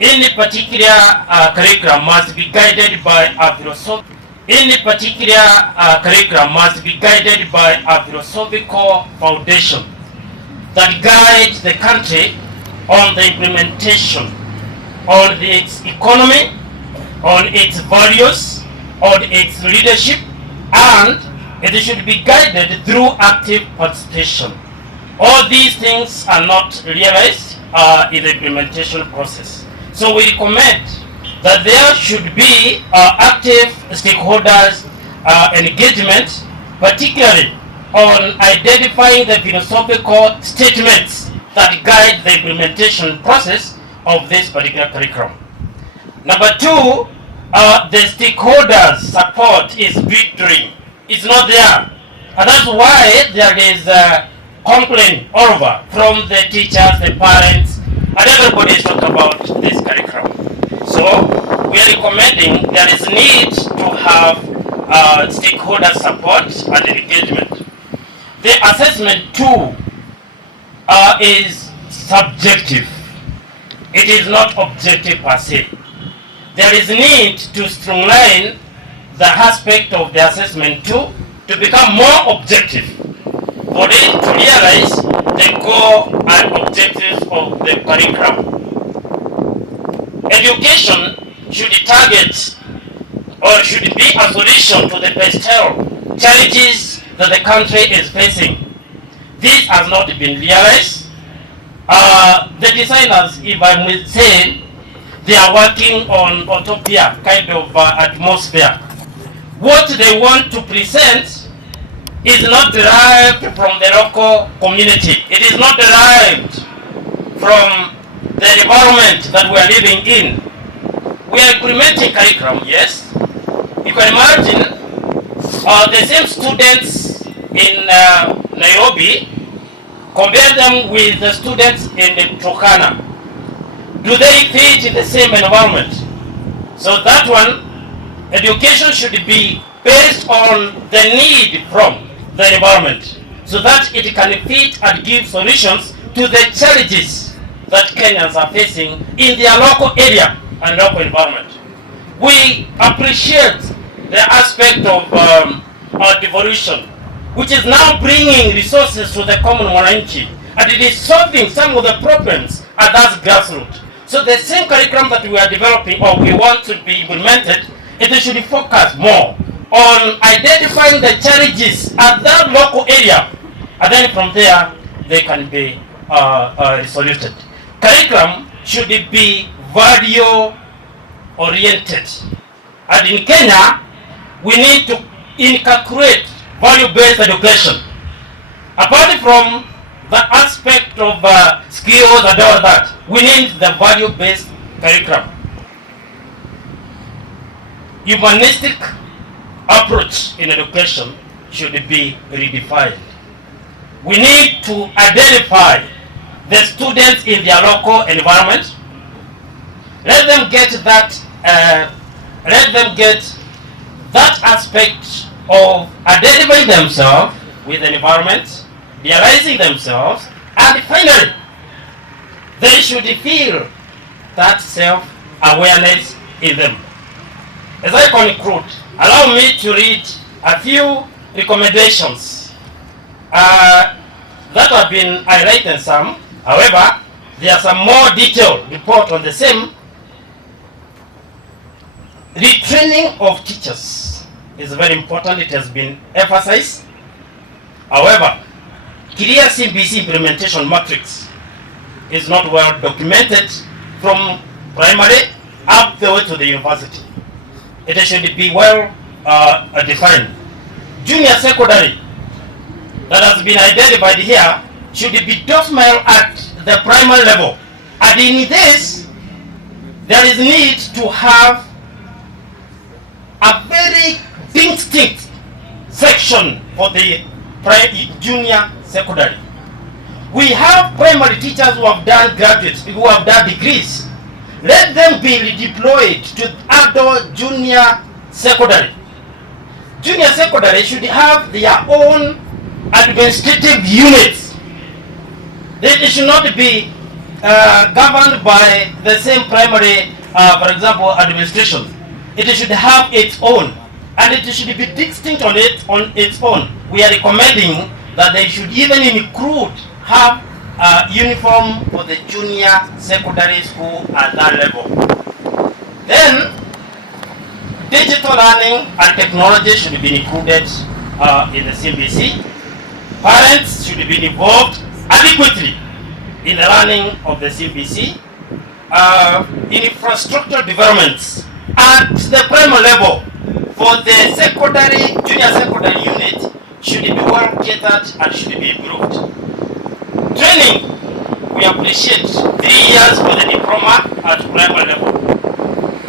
Any particular curriculum must be guided by a philosophical. Any particular curriculum must be guided by a philosophical foundation that guides the country on the implementation on its economy, on its values, on its leadership, and it should be guided through active participation. All these things are not realized in the implementation process. So we recommend that there should be active stakeholders engagement, particularly on identifying the philosophical statements that guide the implementation process of this particular curriculum. Number two, the stakeholders support is withering. It's not there. And that's why there is a complaint all over from the teachers, the parents, and everybody is talking about this curriculum. So we are recommending there is need to have stakeholder support and engagement. The assessment too is subjective. It is not objective per se. There is need to streamline the aspect of the assessment too to become more objective, for it to realize the goal and objectives of the curriculum. Education should target or should be a solution to the pastoral challenges that the country is facing. This has not been realized. The designers, if I may say, they are working on utopia kind of atmosphere. What they want to present is not derived from the local community. It is not derived from the environment that we are living in. We are implementing curriculum, yes. You can imagine the same students in Nairobi, compare them with the students in Turkana. Do they fit in the same environment? So that one, education should be based on the need from the environment, so that it can fit and give solutions to the challenges that Kenyans are facing in their local area and local environment. We appreciate the aspect of our devolution, which is now bringing resources to the common mwananchi, and it is solving some of the problems at that grassroots. So the same curriculum that we are developing or we want to be implemented, it should focus more on identifying the challenges at that local area, and then from there they can be resoluted. Curriculum should be value oriented, and in Kenya we need to inculcate value-based education. Apart from the aspect of skills and all that, we need the value-based curriculum. Humanistic approach in education should be redefined. We need to identify the students in their local environment. Let them get that. That aspect of identifying themselves with the environment, realizing themselves, and finally, they should feel that self-awareness in them. As I conclude, allow me to read a few recommendations that have been highlighted some. However, there are some more detailed report on the same. Retraining of teachers is very important. It has been emphasized. However, clear CBC implementation matrix is not well documented from primary up the way to the university. It should be well defined. Junior secondary that has been identified here should be docile at the primary level. And in this, there is need to have a very distinct section for the junior secondary. We have primary teachers who have done graduates, who have done degrees. Let them be redeployed to adult junior secondary. Junior secondary should have their own administrative units. They should not be governed by the same primary, for example, administration. It should have its own, and it should be distinct on its own. We are recommending that they should even include have a uniform for the junior secondary school at that level. Then, digital learning and technology should be included in the CBC. Parents should be involved adequately in the running of the CBC. Infrastructure developments at the primary level for the secondary, junior secondary unit should be well catered and should be improved. Training, we appreciate 3 years for the diploma at primary level.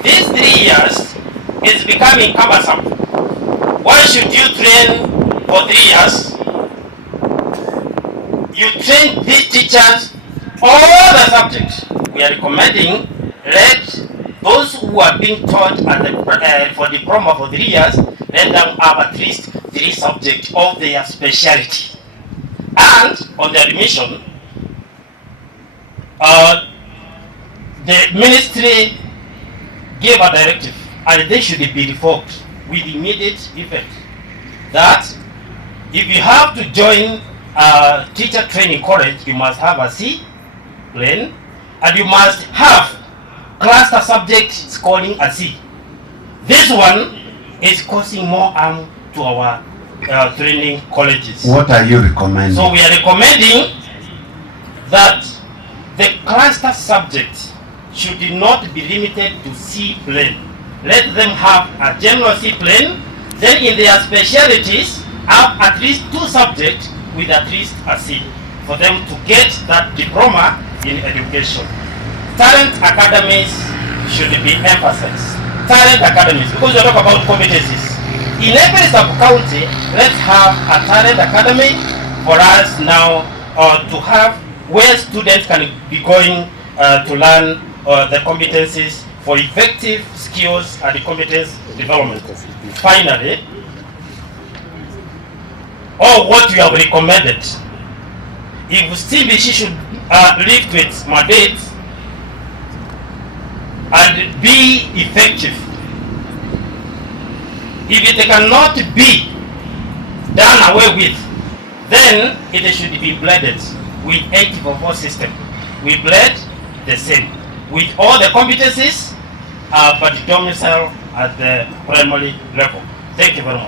These 3 years is becoming cumbersome. Why should you train for 3 years? You train these teachers all the subjects. We are recommending let those who are being taught at the, for diploma for 3 years, let them have at least 3 subjects of their specialty. And on their admission, the ministry gave a directive, and they should be revoked with immediate effect. That if you have to join a teacher training college, you must have a C plane, and you must have cluster subject scoring a C. This one is causing more harm to our training colleges. What are you recommending? So we are recommending that the cluster subject should not be limited to C plane. Let them have a general C plane, then in their specialties have at least 2 subjects with at least a C for them to get that diploma in education. Talent academies should be emphasized. Talent academies, because we talk about competencies. In every sub-county, let's have a talent academy for us now to have where students can be going to learn the competencies for effective skills and competence development. Finally, what you have recommended, if CBC should live to its mandate and be effective, if it cannot be done away with, then it should be blended with 844 system. We blend the same with all the competencies, but domicile at the primary level. Thank you very much.